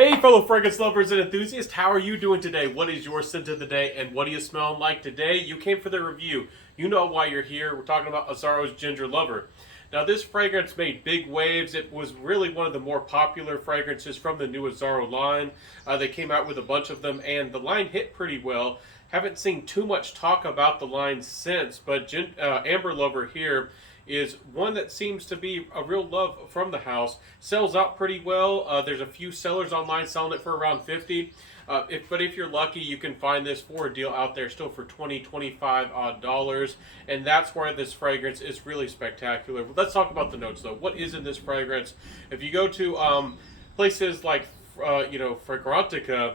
Hey, fellow fragrance lovers and enthusiasts, how are you doing today? What is your scent of the day, and what are you smelling like today? You came for the review. You know why you're here. We're talking about Azzaro's Ginger Lover. Now, this fragrance made big waves. It was really one of the more popular fragrances from the new Azzoro line. They came out with a bunch of them, and the line hit pretty well. Haven't seen too much talk about the line since, but Amber Lover here is one that seems to be a real love from the house. Sells out pretty well. There's a few sellers online selling it for around 50. But if you're lucky, you can find this for a deal out there still for 20, 25 odd dollars. And that's why this fragrance is really spectacular. Let's talk about the notes though. What is in this fragrance? If you go to places like, Fragrantica,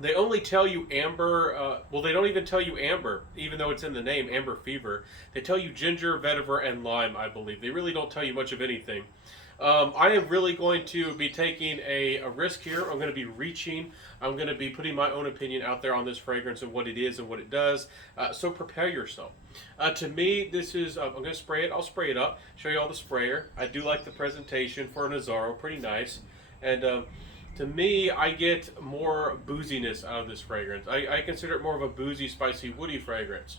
they only tell you amber. Well, they don't even tell you amber, even though it's in the name, amber fever. They tell you ginger, vetiver, and lime, I believe. They really don't tell you much of anything. I am really going to be taking a risk here. I'm going to be reaching. I'm going to be putting my own opinion out there on this fragrance and what it is and what it does. So prepare yourself. To me, this is, I'm going to spray it. I'll spray it up, show you all the sprayer. I do like the presentation for an Azzoro, pretty nice. And to me, I get more booziness out of this fragrance. I consider it more of a boozy, spicy, woody fragrance.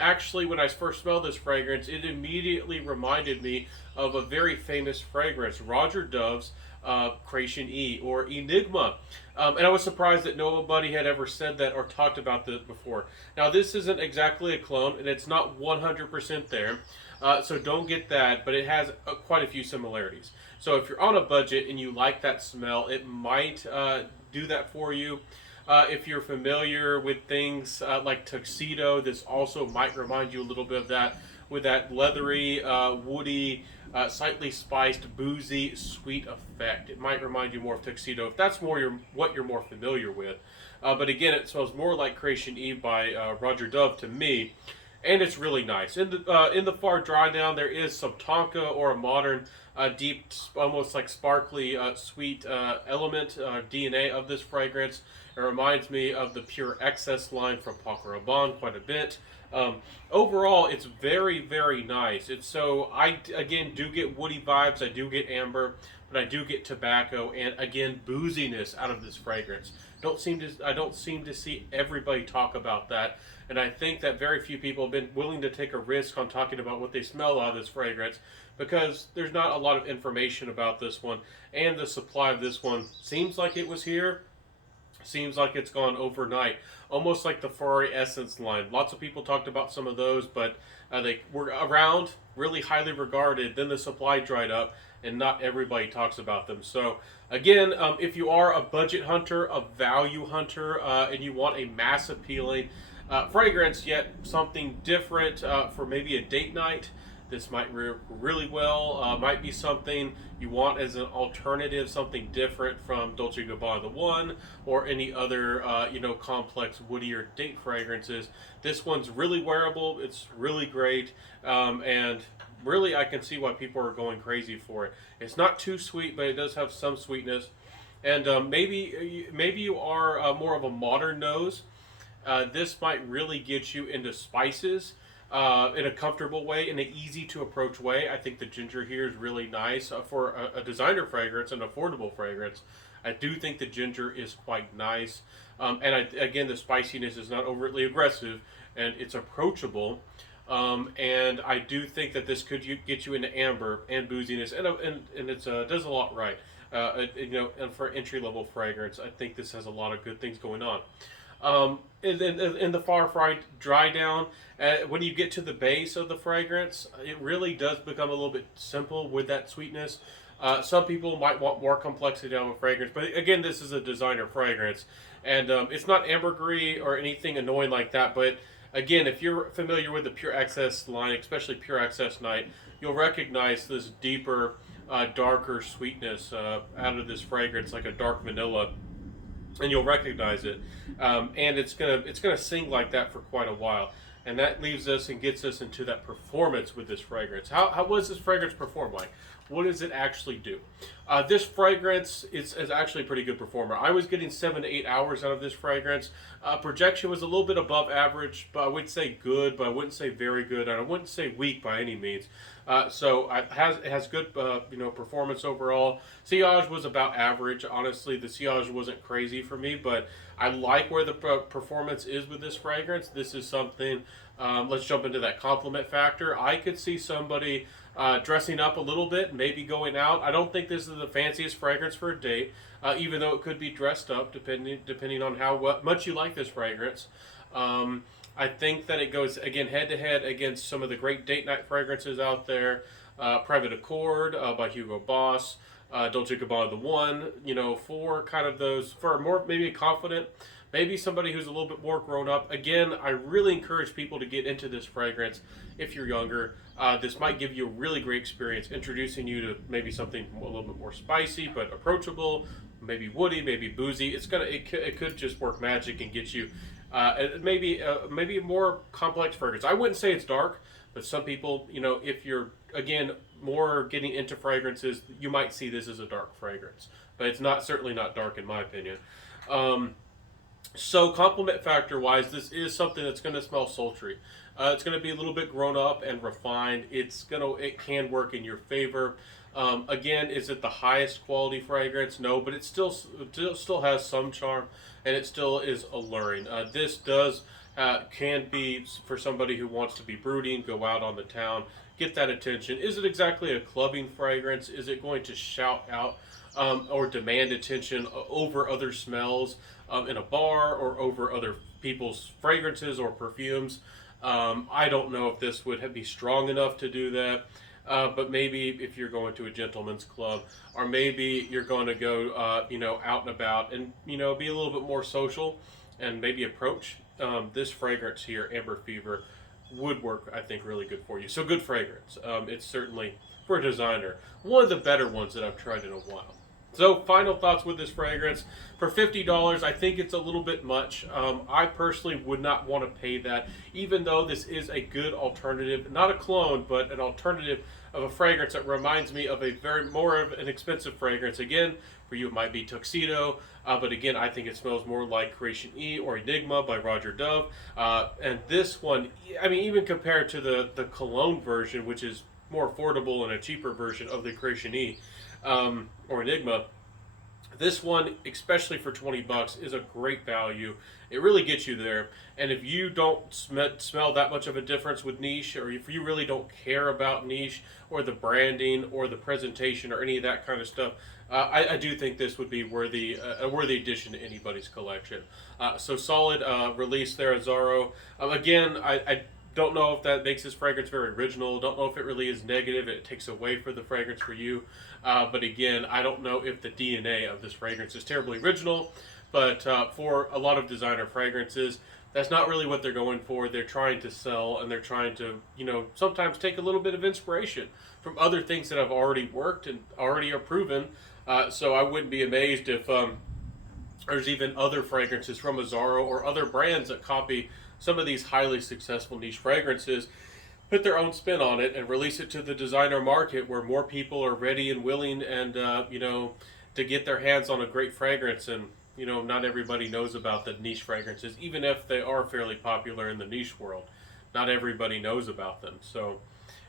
Actually, when I first smelled this fragrance, it immediately reminded me of a very famous fragrance, Roger Dove's Creation E, or Enigma. And I was surprised that nobody had ever said that or talked about this before. Now, this isn't exactly a clone, and it's not 100% there. So don't get that, but it has quite a few similarities. So if you're on a budget and you like that smell, it might do that for you. If you're familiar with things like Tuxedo, this also might remind you a little bit of that, with that leathery, woody, slightly spiced, boozy, sweet effect. It might remind you more of Tuxedo if that's what you're more familiar with. But again, it smells more like Creation Eve by Roger Dove to me. And it's really nice. In the far dry down, there is some tonka or a modern, deep, almost like sparkly, sweet element, DNA of this fragrance. It reminds me of the Pure Excess line from Paco Rabanne quite a bit. Overall, it's very, very nice. I again do get woody vibes. I do get amber, but I do get tobacco and again booziness out of this fragrance. I don't seem to see everybody talk about that, and I think that very few people have been willing to take a risk on talking about what they smell out of this fragrance because there's not a lot of information about this one, and the supply of this one seems like it was here. Seems like it's gone overnight, almost like the Ferrari Essence line. Lots of people talked about some of those, but they were around, really highly regarded. Then the supply dried up, and not everybody talks about them. So again, if you are a budget hunter, a value hunter, and you want a mass appealing fragrance, yet something different for maybe a date night, this might really well. Might be something you want as an alternative, something different from Dolce & Gabbana The One or any other, complex woodier date fragrances. This one's really wearable. It's really great, and really I can see why people are going crazy for it. It's not too sweet, but it does have some sweetness. And maybe you are more of a modern nose. This might really get you into spices. In a comfortable way, in an easy to approach way. I think the ginger here is really nice for a designer fragrance, an affordable fragrance. I do think the ginger is quite nice. Again, the spiciness is not overtly aggressive and it's approachable. And I do think that this could get you into amber and booziness, and it does a lot right. And for entry level fragrance, I think this has a lot of good things going on. In the far dry down, when you get to the base of the fragrance, it really does become a little bit simple with that sweetness. Some people might want more complexity on the fragrance, but again, this is a designer fragrance, and it's not ambergris or anything annoying like that. But again, if you're familiar with the Pure Excess line, especially Pure Excess Night, you'll recognize this deeper, darker sweetness out of this fragrance, like a dark vanilla. And you'll recognize it, and it's gonna sing like that for quite a while, and that leaves us and gets us into that performance with this fragrance. How was this fragrance performed like? what does it actually do? This fragrance is actually a pretty good performer. I was getting 7 to 8 hours out of this fragrance. Projection was a little bit above average, but I would say good, but I wouldn't say very good, and I wouldn't say weak by any means. So it has good performance overall. Sillage was about average. Honestly, the sillage wasn't crazy for me, but I like where the performance is with this fragrance. This is something. Let's jump into that compliment factor. I could see somebody dressing up a little bit, maybe going out. I don't think this is the fanciest fragrance for a date, even though it could be dressed up depending on how much you like this fragrance. I think that it goes again head to head against some of the great date night fragrances out there. Private Accord by Hugo Boss, Dolce & Gabbana The One. For kind of those for more maybe confident. Maybe somebody who's a little bit more grown up. Again, I really encourage people to get into this fragrance if you're younger. This might give you a really great experience, introducing you to maybe something a little bit more spicy but approachable, maybe woody, maybe boozy. It could just work magic and get you maybe a more complex fragrance. I wouldn't say it's dark, but some people, if you're again more getting into fragrances, you might see this as a dark fragrance, but it's certainly not dark in my opinion. So compliment factor wise, this is something that's going to smell sultry. It's going to be a little bit grown up and refined. It can work in your favor. Again, is it the highest quality fragrance? No, but it still has some charm, and it still is alluring. This can be for somebody who wants to be brooding, go out on the town, get that attention. Is it exactly a clubbing fragrance? Is it going to shout out or demand attention over other smells in a bar or over other people's fragrances or perfumes? I don't know if this would be strong enough to do that. But maybe if you're going to a gentleman's club, or maybe you're going to go, out and about, and be a little bit more social, and maybe approach this fragrance here, Amber Fever, would work, I think, really good for you. So good fragrance. It's certainly for a designer one of the better ones that I've tried in a while. So final thoughts with this fragrance. For $50, I think it's a little bit much. I personally would not want to pay that, even though this is a good alternative, not a cologne, but an alternative of a fragrance that reminds me of more of an expensive fragrance. Again, for you it might be Tuxedo, but again, I think it smells more like Creation E or Enigma by Roger Dove. And this one, I mean, even compared to the cologne version, which is more affordable and a cheaper version of the Creation E, or Enigma, this one, especially for $20, is a great value. It really gets you there. And if you don't smell that much of a difference with niche, or if you really don't care about niche or the branding or the presentation or any of that kind of stuff, I do think this would be a worthy addition to anybody's collection. So solid release there, Azzoro. Again, I don't know if that makes this fragrance very original. Don't know if it really is negative. It takes away from the fragrance for you. But again, I don't know if the DNA of this fragrance is terribly original. But for a lot of designer fragrances, that's not really what they're going for. They're trying to sell, and they're trying to, sometimes take a little bit of inspiration from other things that have already worked and already are proven. So I wouldn't be amazed if there's even other fragrances from Azzoro or other brands that copy some of these highly successful niche fragrances, put their own spin on it, and release it to the designer market where more people are ready and willing and, to get their hands on a great fragrance. And, not everybody knows about the niche fragrances, even if they are fairly popular in the niche world. Not everybody knows about them. So,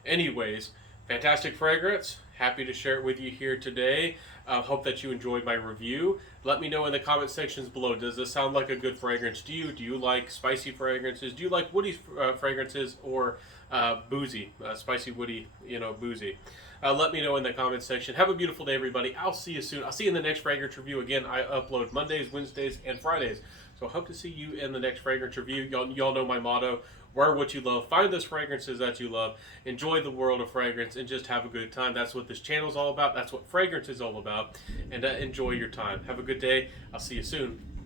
anyways, fantastic fragrance. Happy to share it with you here today. Hope that you enjoyed my review. Let me know in the comment sections below. Does this sound like a good fragrance to you? Do you like spicy fragrances? Do you like woody fragrances, or boozy, spicy, woody, boozy? Let me know in the comment section. Have a beautiful day, everybody. I'll see you soon. I'll see you in the next fragrance review. Again, I upload Mondays, Wednesdays, and Fridays. So I hope to see you in the next fragrance review. Y'all know my motto: wear what you love, find those fragrances that you love, enjoy the world of fragrance, and just have a good time. That's what this channel is all about. That's what fragrance is all about. And enjoy your time. Have a good day. I'll see you soon.